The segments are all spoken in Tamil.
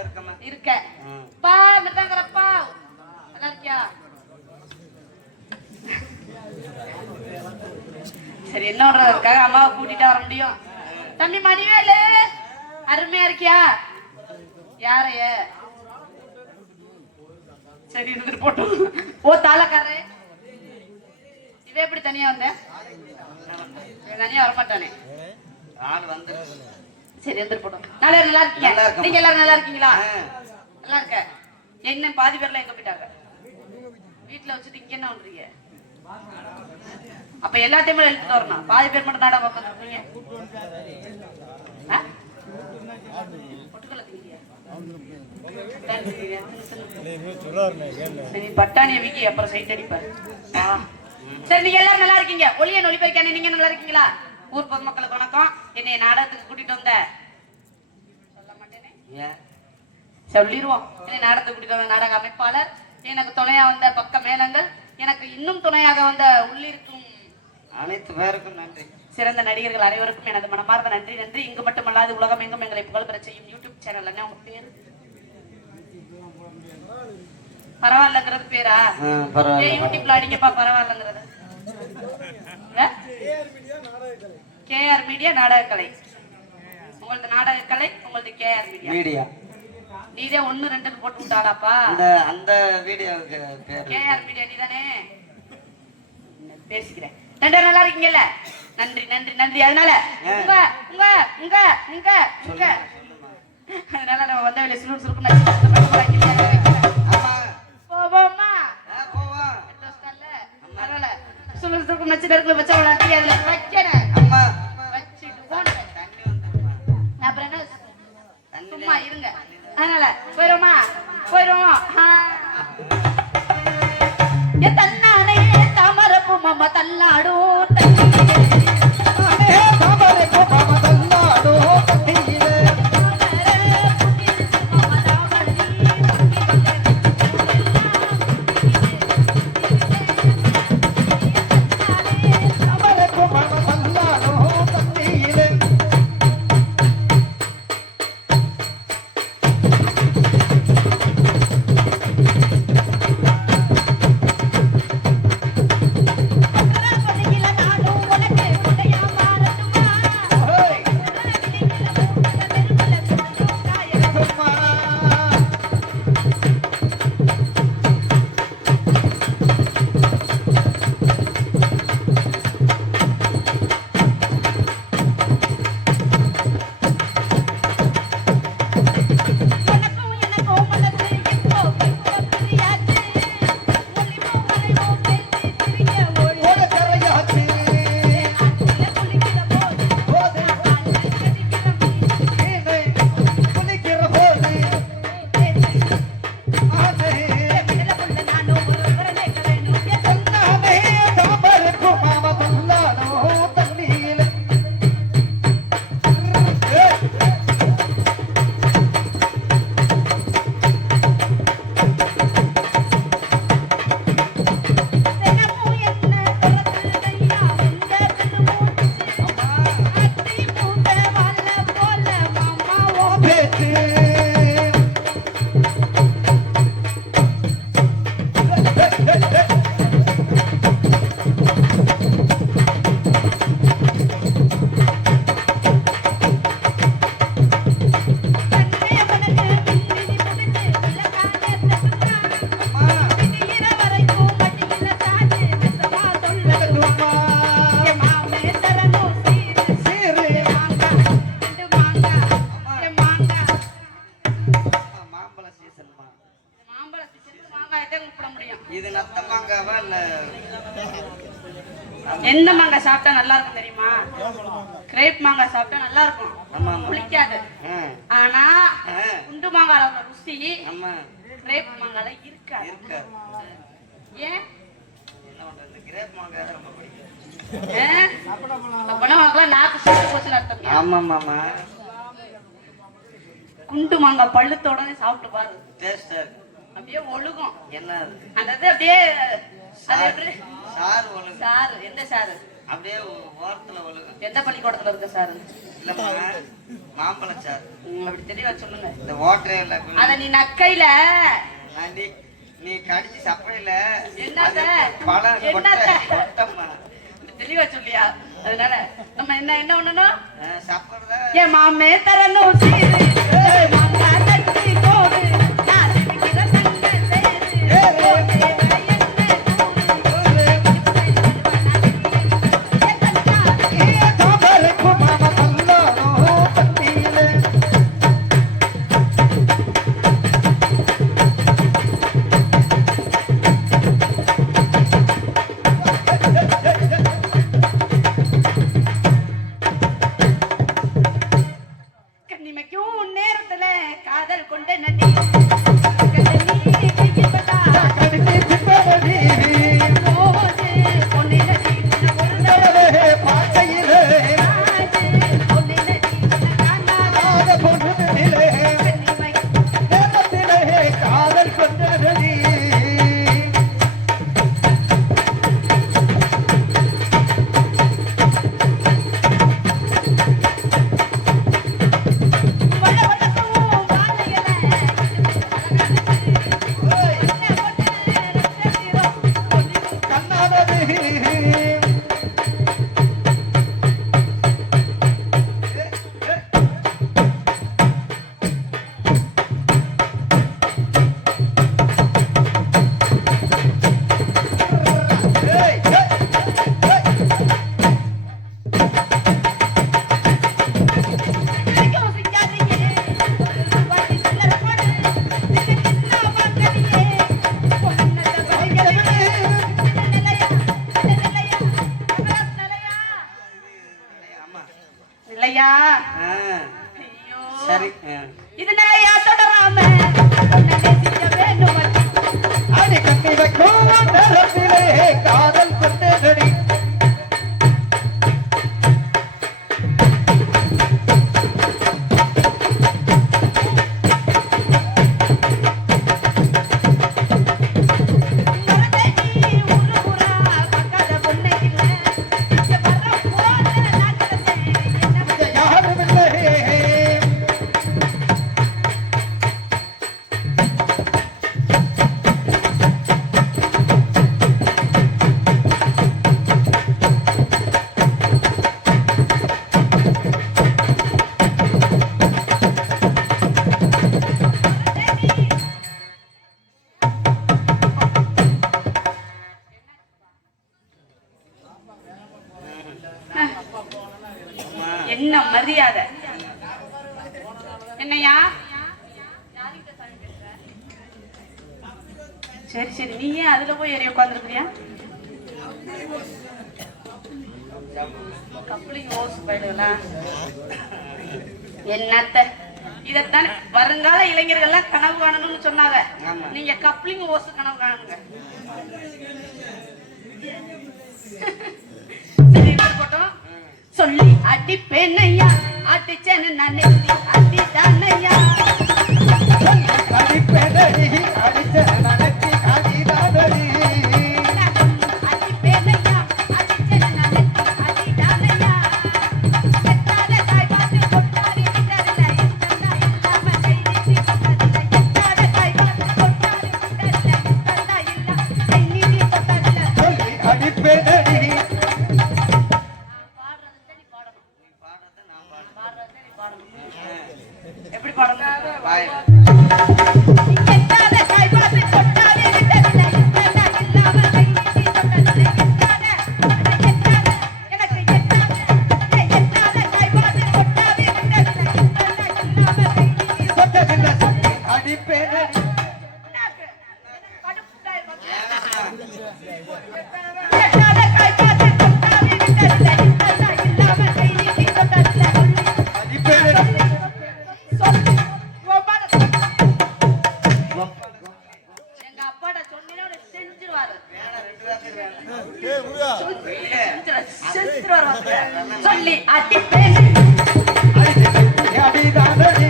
இருக்க பா மிட்டாங்கறப்பா நல்லா இருக்கியா? சரி என்ன பண்றதுக்காக அம்மாவை கூட்டிட்டு வர முடியும். தம்பி மணிவேலு அருமையா இருக்கியா? யாரைய சரி இருந்துட்டு போட்டோம். ஓ தாளக்காரே இவ எப்படி தனியா வந்த? தனியா வரமாட்டானே சரி இருந்துட்டு போட்டோம். நல்லா இருக்கீங்க? நீங்க எல்லாரும் நல்லா இருக்கீங்களா? நல்லா இருக்க. என்ன பாதி பேர்லாம் எங்க போயிட்டாங்க? வீட்டுல வச்சுட்டு இங்க என்ன பண்றீங்க? அப்ப எல்லாத்தையுமே எழுத்துட்டு வரணும். பாதி பேர் மட்டும் நாடகம் பார்த்துருக்கீங்க. பட்டாணிய விக்கி அப்புறம் சைட் அடிப்பாரு. சரி நீங்க எல்லாரும் நல்லா இருக்கீங்க? ஒளிய ஒளிபெருக்கானே நீங்க நல்லா இருக்கீங்களா? ஊர் பொதுமக்களுக்கு வணக்கம். என்னைய நாடகத்துக்கு கூட்டிட்டு வந்த சொல்ல மாட்டேனே சொல்லிடுவோம். என்னை நாடகத்துக்கு கூட்டிட்டு வந்த நாடக அமைப்பாளர், எனக்கு துணையா வந்த பக்க மேளங்கள், எனக்கு இன்னும் துணையாக வந்த உள்ளிருக்கும் அனைத்து பேருக்கும் நன்றி. சிறந்த நடிகர்கள் அனைவருக்கும் எனது மனமார்ந்த நன்றி. நன்றி. இங்கு மட்டுமல்லாது உலகம் எங்கும் எங்களை புகழ் பெற செய்யும் யூடியூப் சேனல் என்ன உங்க பேரு? பரவாயில்லங்கிறது பேரா? யூடியூப்ல அடிங்கப்பா பரவாயில்லங்கிறது. KR media நாடகக்கலை. உங்களது நாடகக்கலை, உங்களது கேஆர் மீடியா. நீதே 1 2 போட்டு விட்டாளாப்பா? அந்த வீடியோவுக்கு பேர் கேஆர் மீடியா. நீதானே பேசிக்கிறேன். ரெண்டு நல்லா இருக்கீங்கல்ல? நன்றி நன்றி நன்றி. அதனால அதனால நம்ம வந்த வேலை சுருக்கு சுருக்கு போவோமா? சுருக்கு சுருக்கு நச்சு நெருக்குல வச்சா அதுல வைக்கிறேன். வச்சுட்டு போனேன். அப்புறம் என்ன சும்மா இருங்க. அதனால போயிடுவோமா? போயிடுவோம். தன்னானே தாமரப்பு மாமா தள்ளாடும் என்ன மாங்காய் சாப்பிட்டா நல்லா இருக்கும் தெரியுமா? கிரேப் மாங்காய் சாப்பிட்டா நல்லா இருக்கும், புளிக்காது. ஆனா குண்டு மாங்காய் ருசி கிரேப் மாங்காய் இருக்காது. ஏன்? குண்டு மாங்காய் பழுத்த உடனே சாப்பிட்டு பாரு, அப்படியே ஒழுகும். என்ன அது? அந்த இது அப்படியே அது எப்படி சாறு ஒழுகு. சாரு? எந்த சாரு? அப்படியே ஓரத்துல ஒழுகு. எந்த பள்ளிக்கூடத்துல இருக்க சாரு? இல்லம்மா, மாம்பழ சாறு. அப்படி தெளிவா சொல்லுங்க. இந்த ஓட்டரே இல்ல. அத நீ நக்கையில நீ கடிச்சு சப்பையில என்னத்த பழம் கொட்டம்மா. தெளிவா சொல்லியா? அதனால நம்ம என்ன பண்ணணும்? சப்பறதா என் மாமே தரணும் சீரு, மாமா தட்டி கோடு, நான் சிரிக்கிற தங்க சேரு. கண்ணிமைக்கும் நேரத்துல காதல் கொண்ட நடி இல்லையா? ஐயோ, சரி. இது நிலையா தொடராம நேசிக்க வேண்டும். அடி கண்ணி வைக்கும் நேரத்திலே காதல் கொண்டேனடி. என்ன மரியாதை? என்னையா? சரி சரி, நீ ஏன் அதுல போய் ஏறி உட்காந்துருக்கிறியா? Coupling hose போயிடுங்களா? என்னத்த இதத்தானே வருங்கால இளைஞர்கள்லாம் கனவு காணணும்னு சொன்னாங்க. நீங்க கப்ளிங் ஓஸ் கனவு காணுங்க. போட்டோம் சொல்லி அடிப்பேனையா, அடிச்சேன்னு நான் அடி தானையா. அடிப்பேனடி அடிச்ச நனத்தி அடிதானடி. அடிப்பேனையா, அடிச்சேன்னு நான் அடி தானையா. எத்தால தாய் பார்த்து கொட்டாரி விட்டதில்ல, எத்தனா இல்லாம கை நீட்டி தொட்டதில்ல. எத்தால தாய் பார்த்து கொட்டாரி விட்டதில்ல, எத்தனா இல்ல கை நீட்டி தொட்டதில்ல. சொல்லி அடிப்பேனடி. எப்படி பாடணும்? பாய். எத்தால தாய் பார்த்து கொட்டாரி விட்டதில்ல, எத்தனா இல்லாம கை நீட்டி தொட்டதில்ல. எத்தால எனக்கு எத்தால தாய் பார்த்து கொட்டாரி விட்டதில்ல, எத்தனா இல்லாம கை நீட்டி தொட்டதில்லை சொல்லி அடிப்பேனடி. எத்தால தாய் பார்த்து கொட்டாரி விட்டதில்ல, எத்தனா இல்லாம கை நீட்டி தொட்டதில்ல. அடிப்பேனடி. எங்க அப்பாட்ட சொன்னீங்கன்னா அவரு செஞ்சிருவாரு. செஞ்சிருவாரு. சொல்லி அடிப்பேன். அடிதானடி.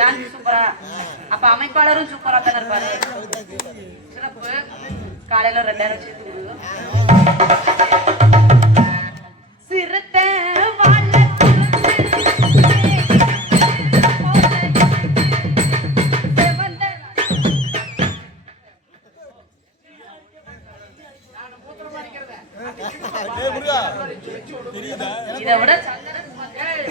டான்ஸ் சூப்பரா. அப்ப அமைப்பாளரும் சூப்பரா தானே இருப்பாரு. சிறப்பு. காலையில 2000 சேர்த்து கொடு. சிறுத்தை வாழ இதை விட சந்திரன் மகள்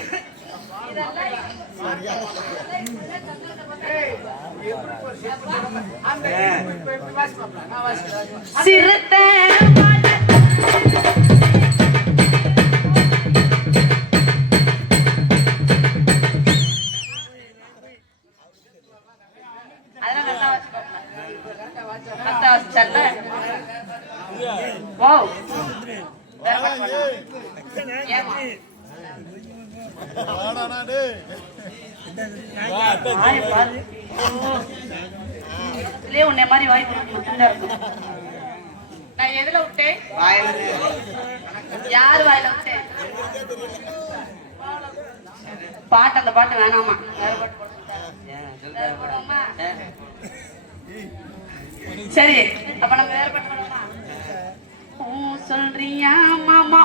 சிறுத்தை உன்னை மாதிரி வாய்ப்பு இருக்கும். நான் எதுல விட்டேன்? யாரு வாயில விட்டேன்? பாட்டு அந்த பாட்டு வேணாமா, வேற பாட்டு போடுமா? சரி, அப்ப நம்ம வேற பாட்டு போடுமா? சொல்றியா மாமா?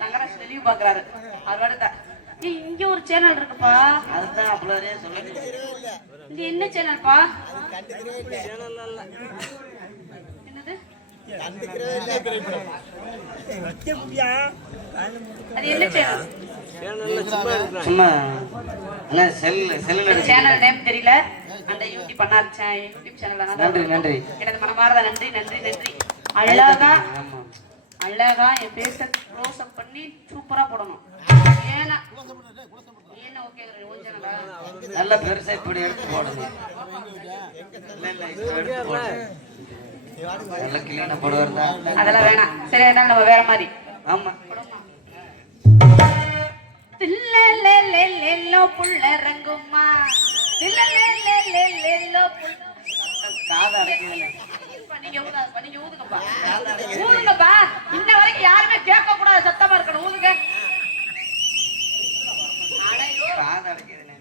தங்கராஜ் தெளிவு பாக்குறாரு. அதோட இங்க ஒரு சேனல் இருக்குப்பா. அதுதான் அவ்வளோ சொல்லுங்க. இது என்ன சேனல்ப்பா? என்னது? அது என்ன சேனல்? சும்மா சேனல் நேம் தெரியல. அந்த யூடியூப் பண்ணாச்சா? YouTube channel. நன்றி நன்றி. எனது மனமார்ந்த நன்றி நன்றி நன்றி. அழகா அழகா என் பேச க்ளோஸ் அப் பண்ணி சூப்பரா போடணும். ஏன்னா என்ன ஓகே நல்ல பெருசா இப்படி எடுத்து போடுங்க. நல்ல கிளீனா போடுவாருதா? அதெல்லாம் வேணாம். சரி, அதனால நம்ம வேற மாதிரி. ஆமா. தில்லோ புள்ள ரங்குமா, தில்லோ புள்ள காதை அடைக்குதுல. நீங்க ஊதுங்கப்பா, ஊதுங்கப்பா. இன்ன வரைக்கும் யாருமே கேட்க கூடாது, சத்தமா இருக்கணும். ஊதுங்க. காதை அடைக்குதுல.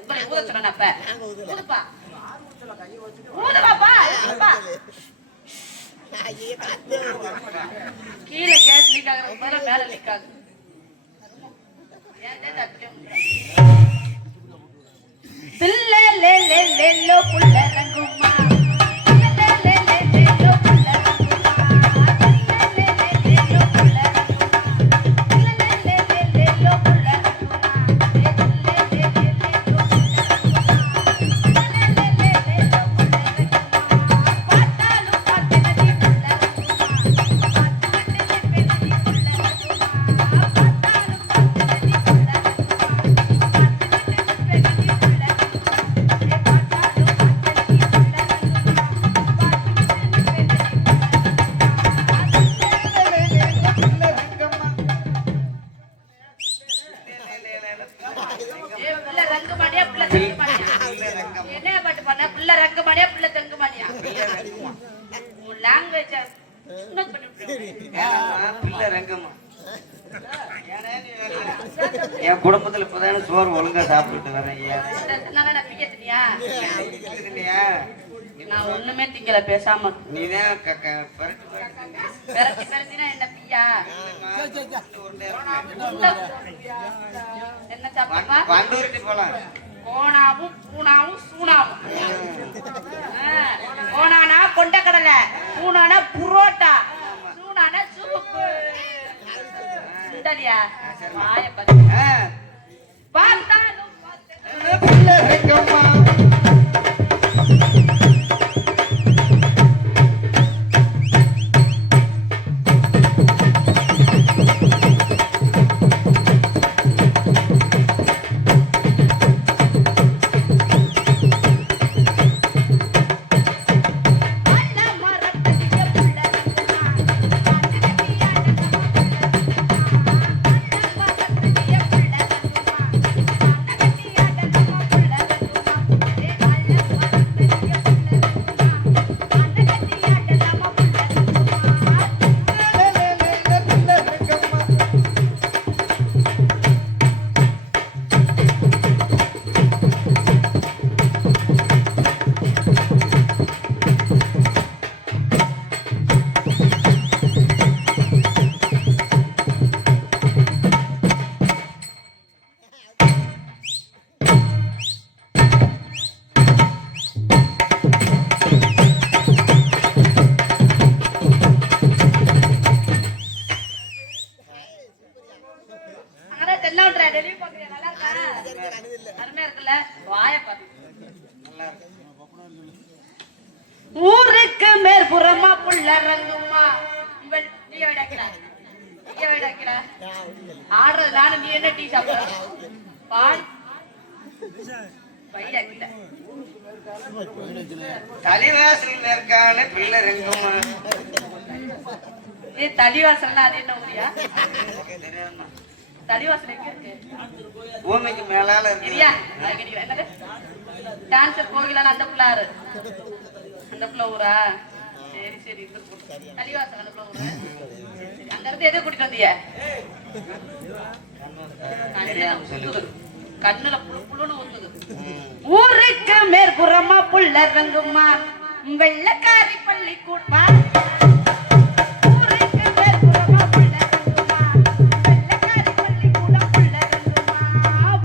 உங்களை ஊத சொன்னப்ப ஊதுப்பா, ஊதுவாப்பா. கீழே கேஸ் லீக் ஆகுறது மேல மேல லீக் ஆகுது. தில்லோ புள்ள ரங்குமா, தில்லோ புள்ள என் குடும்பத்துல இப்பதான சோறு ஒழுங்கா சாப்பிட்டு வரேன். நான் ஒண்ணுமே திங்கல பேசாம. நீதான் என்ன பியா என்ன சாப்பிட்டா வண்டூருக்கு போலாம். கோணாவும் பூனாவும் சூனாவும். கோணானா கொண்டக்கடலை, பூனானா புரோட்டா, சூனானா சூப்பு. சுண்டலியா வாய பார்த்தாலும் என்ன பண்ற டெலிவரி பாக்குறியா? நல்லா இருக்கா? அருமையா இருக்குல்ல? வாய பாரு. நல்லா இருக்கு. ஊருக்கு மேற்புறமா புள்ள ரங்குமா இவள் நீ வைடாக்கிறா ஆடுறது நானும். நீ என்ன டீ சாப்பிடுற? பால் வைடாக்கல. தலைவாசல் இருக்கான பிள்ளை ரெங்குமா. ஏ தலிவாசல்னா அது என்ன ஊரியா? தலிவாசல் எங்க இருக்கு? பூமிக்கு மேலால இருக்கு. இல்லையா? என்னது டான்சர் கோகிலான அந்த பிள்ளாரு அந்த பிள்ளை ஊரா? சரி சரி. தலிவாசல் அந்த பிள்ளை ஊரு. அங்க இருந்து எதை கூட்டிட்டு வந்திய? கண்ணுல புழுன்னு ஊத்துது. ஊருக்கு மேற்புறமா புள்ள ரங்குமா வெள்ளக்காரி பள்ளி கூட்டமா. ஊருக்கு மேற்புறமா புள்ள ரங்குமா வெள்ளக்காரி பள்ளி கூட புள்ள ரங்குமா.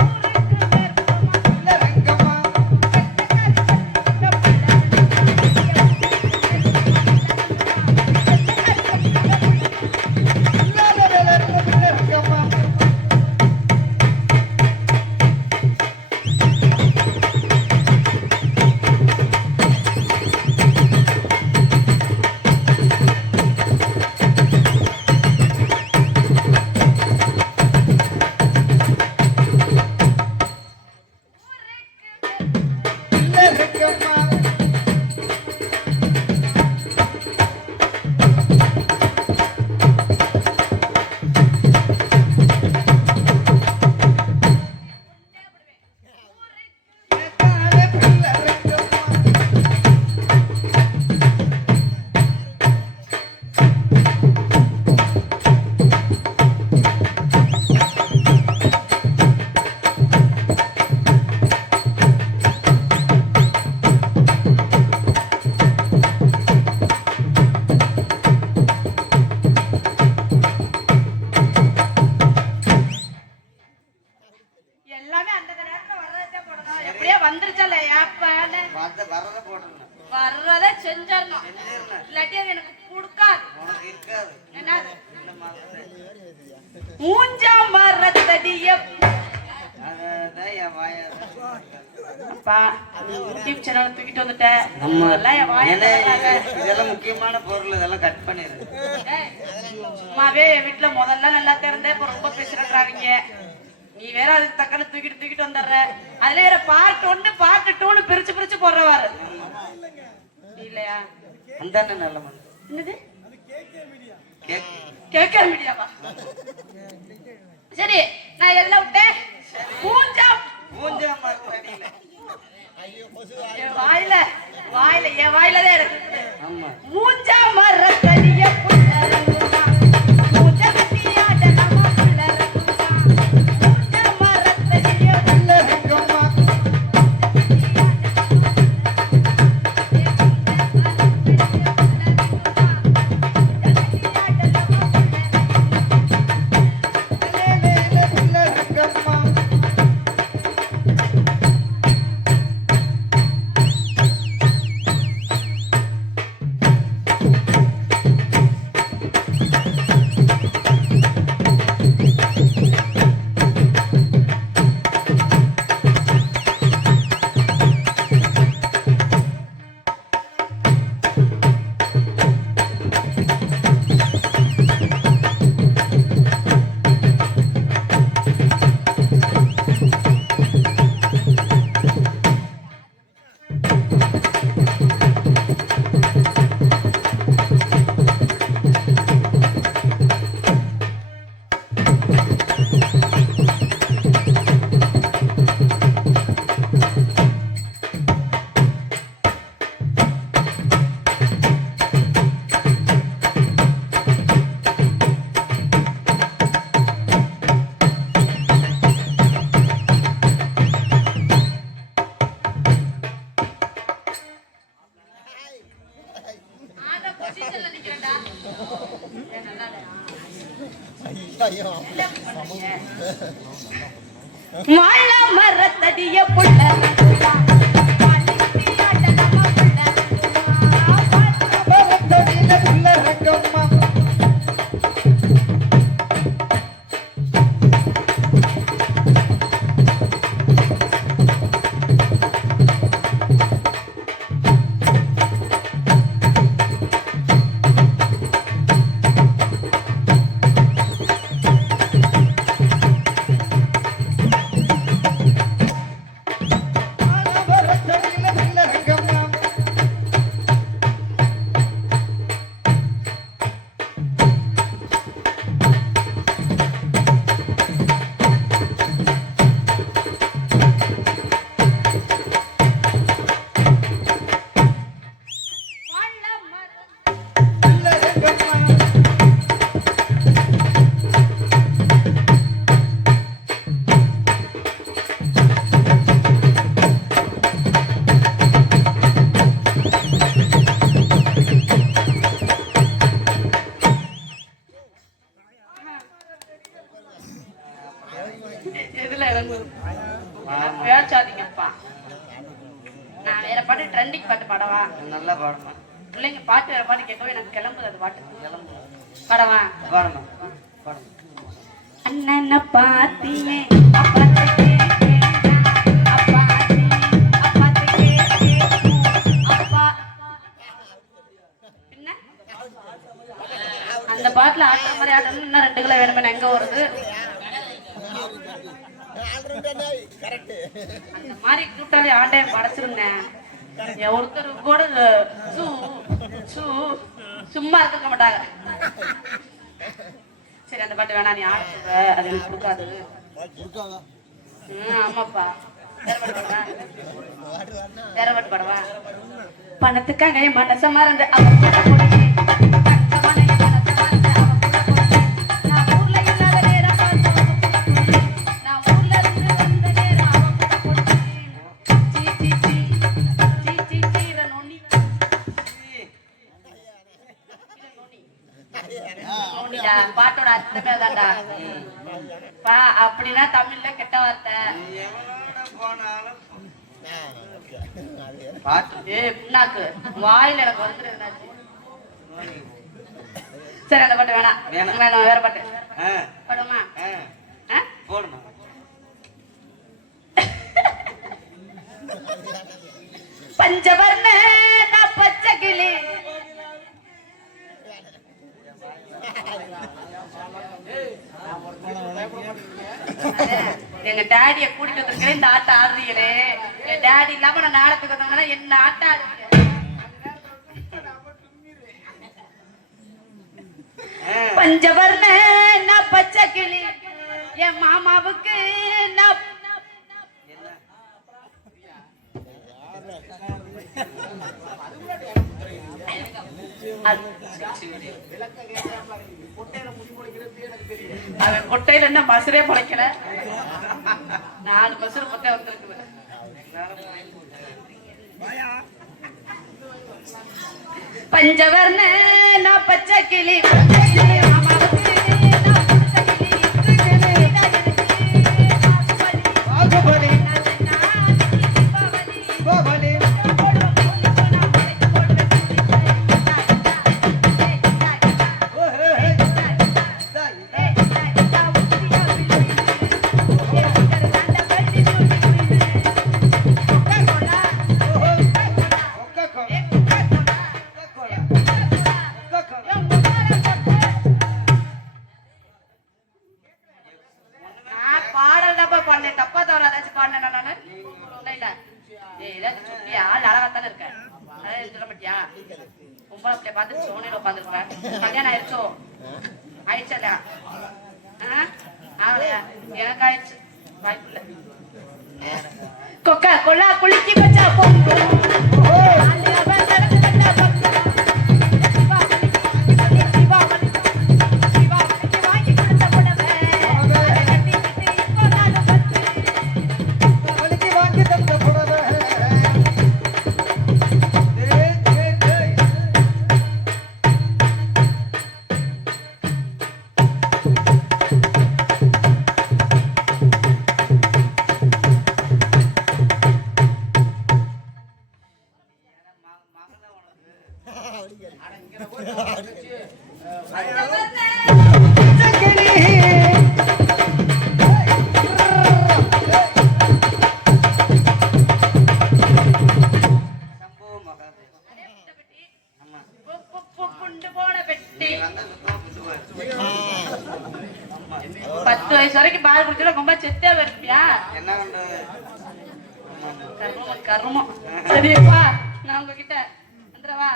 ஊருக்கு மேற்புறமா புள்ள ரங்குமா எல்லாமே அந்த நேரத்துல வர்றதே போடணும். எப்படியே வந்துருச்சல ஏப்பான்னு வரத போடணும். வர்றதை செஞ்சிடணும். இல்லாட்டி அது எனக்கு கொடுக்காது. உனக்கு இருக்காது. என்னது? இந்த மாதிரி மூஞ்சா மரத்தடிய அதான் என் வாயாத. அப்பா யூடியூப் சேனல் தூக்கிட்டு வந்துட்டேன். நம்ம எல்லாம் என் வாயை இதெல்லாம் முக்கியமான பொருள். இதெல்லாம் கட் பண்ணிடு. சும்மாவே என் வீட்டுல முதல்ல நல்லா திறந்தேன். இப்ப ரொம்ப பேசுறாங்க. நீ வேற அதுக்கு தக்கன தூக்கிட்டு வந்துடுற. அதுல வேற பார்ட் 1 பார்ட் 2 பிரிச்சு பிரிச்சு போடுறவாரு இல்லையா? அந்த நல்ல மண். என்னது கேக்க மீடியாவா? சரி நான் எதுல விட்டேன்? பூஞ்சா மரத்தடியில. என் வாயில என் வாயிலதான் எனக்கு. ஆமா. மூஞ்சா மரத்தடிய புள்ள ரங்குமா மூஞ்ச கட்டியாட நம்ம புள்ள ரங்குமா. மூஞ்சா மரத்தடிய புள்ள ரங்குமா வாழ மரத்தடிய புள்ள ரங்குமா வாழித்தியாட நம்ம புள்ள ரங்குமா. மரத்தடியில புள்ள ரங்குமா பேசாதீங்கப்பா. நான் வேற பாட்டு ட்ரெண்டிங் பாட்டு பாடவா? நல்லா பாடுமா. பிள்ளைங்க பாட்டு வேற பாட்டு கேட்கவே எனக்கு கிளம்புது அது பாட்டு. பாடவா? பாடுமா பாடுமா. அண்ணனை பாத்தியே அந்த பாட்டுல ஆடுற மாதிரி ஆடணும். இன்னும் 2 கிலோ வேணுமே. எங்க வருது அந்த மாதிரி கூட்டாளி ஆண்டையும் படைச்சிருந்தேன். ஒருத்தர் கூட சும்மா இருக்க மாட்டாங்க. சரி அந்த பாட்டு வேணா, நீ ஆட சொல்ற, அது எனக்கு கொடுக்காது. ஆமாப்பா. வேற பாட்டு பாடவா? பணத்துக்காக என் மனச மறந்து பாட்டோட அர்த்தமே தான்டா. அப்படின்னா தமிழ்ல கெட்ட வார்த்தை. புண்ணாக்கு வாயில எனக்கு வந்துருச்சு. சரி அந்த பாட்டு வேணாம். வேணாம் வேற பாட்டு பாடுமா? போடுமா. பஞ்சவர்ண பச்சை கிளி எங்க டாடிய கூட்டிட்டு வந்திருக்கேன். இந்த ஆட்டம் ஆடுறீங்களே. என் டாடி இல்லாம நான் நாடத்துக்கு வந்தவங்கன்னா என்ன ஆட்டம் ஆடுறீங்க? பஞ்சவர்ண பச்சை கிளி என் மாமாவுக்கு அவன் கொட்டையில என்ன மசுரே பொழைக்கல. 4 மசுறு கொட்டை வந்திருக்குது. பஞ்சவர்ண பச்சை கிளி கல்யாணம் ஆயிடுச்சோ? ஆயிடுச்சா? எனக்கு ஆயிடுச்சு. வாய்ப்பு கொக்கா கொள்ளா குளிக்கி வச்சா பொங்கு வரைக்கும் பால் குடிச்சா ரொம்ப செத்தே வருப்பியா? என்ன பண்றது? கர்மம். சரிப்பா நான் உங்ககிட்ட வந்துடவா?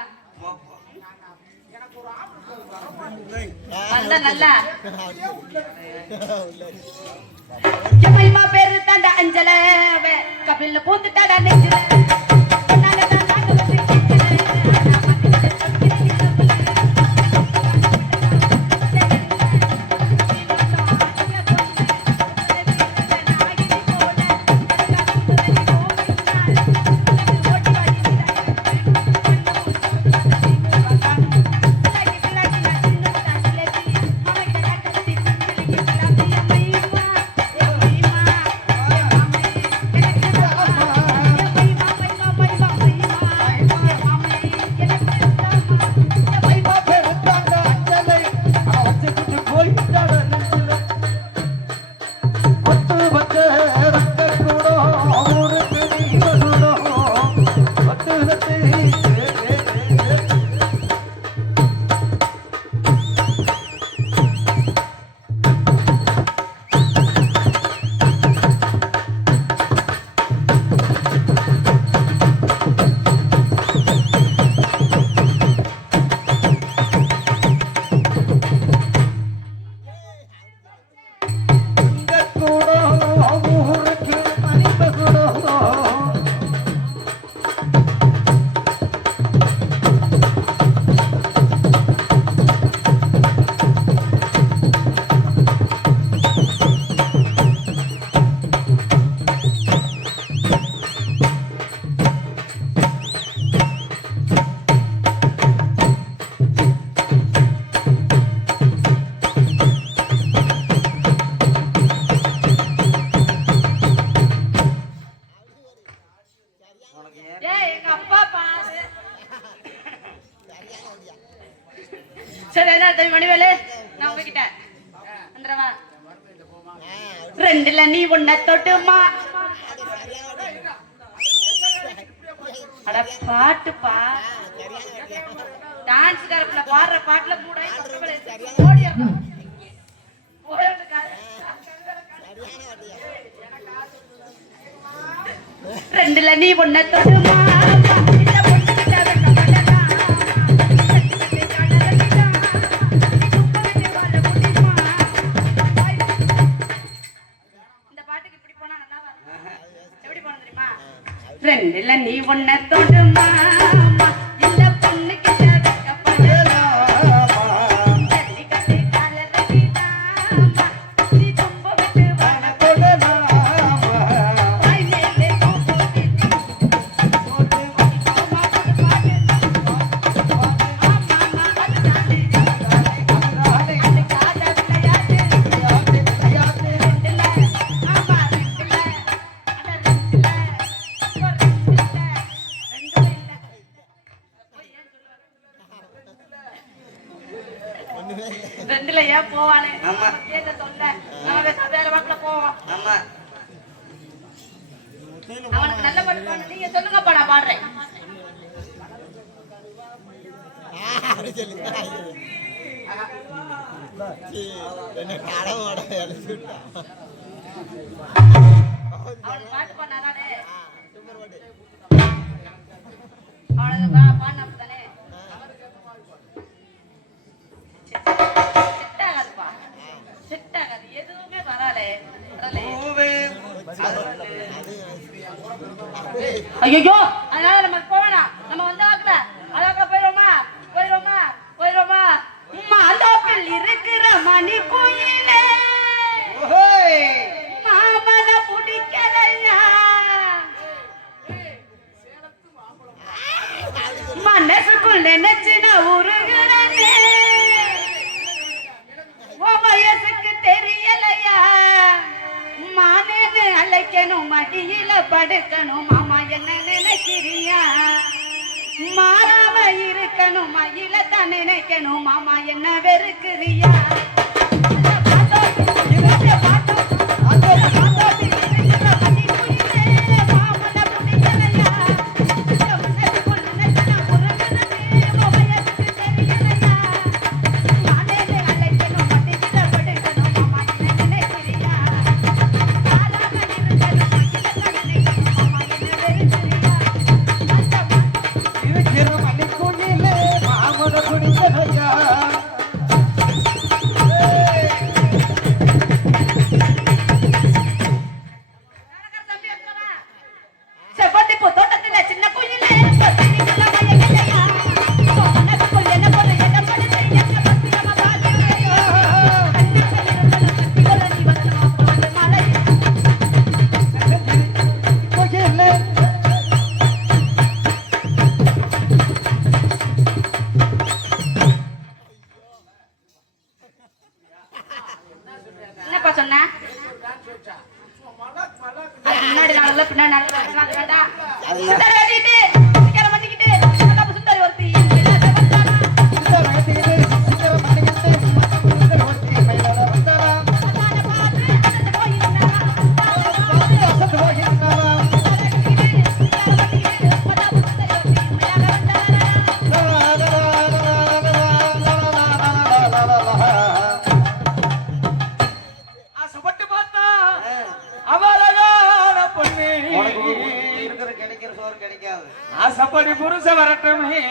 வந்த நல்லா மகிமா பேரு தாண்டா அஞ்சல கபில பூத்துட்டாடா நெஞ்சில ரெண்டுல நீ ஒன்ன தொட்டுமா அட பாட்டுப்பா டான்ஸ் காரப்புல பாடுற பாட்டுல கூட ரெண்டுல நீ ஒன்ன தொடுமா இந்த பாட்டுக்கு இப்படி போனா நல்லா எப்படி போன தெரியுமா ரெண்டுல நீ ஒன்ன தொடுமா இல்ல பொண்ணு கிட்ட ரெண்டுல ஏன் போவானே கேட்ட சொல்ல நம்ம சபையில வாக்குல போவோம் அவனுக்கு நல்ல பாட்டு பாடு நீங்க சொல்லுங்கப்பா நான் பாடுறேன் அவனுக்கு பாட்டு பண்ணாதானே அவனுக்கு பாடின அப்படித்தானே செட் ஆகாது எதுவுமே வராலே ஐயோ அதனால நம்ம போவேணாம் நம்ம வந்த வாக்குல அதாக்குல போயிரோமா மாதோப்பில் இருக்கிற மணி கோயிலே மாமன பிடிக்கலையா மனசுக்குள் நினைச்சு நான் உருகிறனே வயசுக்கு தெரியலையா மானேன்னு அழைக்கணும் மடியில படுக்கணும் மாமா என்ன நினைக்கிறியா மாறாம இருக்கணும் மயில தான் நினைக்கணும் மாமா என்ன வெறுக்கிறியா முன்னாடி நாள் பின்னாடி சுந்தரி ஒருத்தி ஆசைப்படி புருஷ வரட்டுமே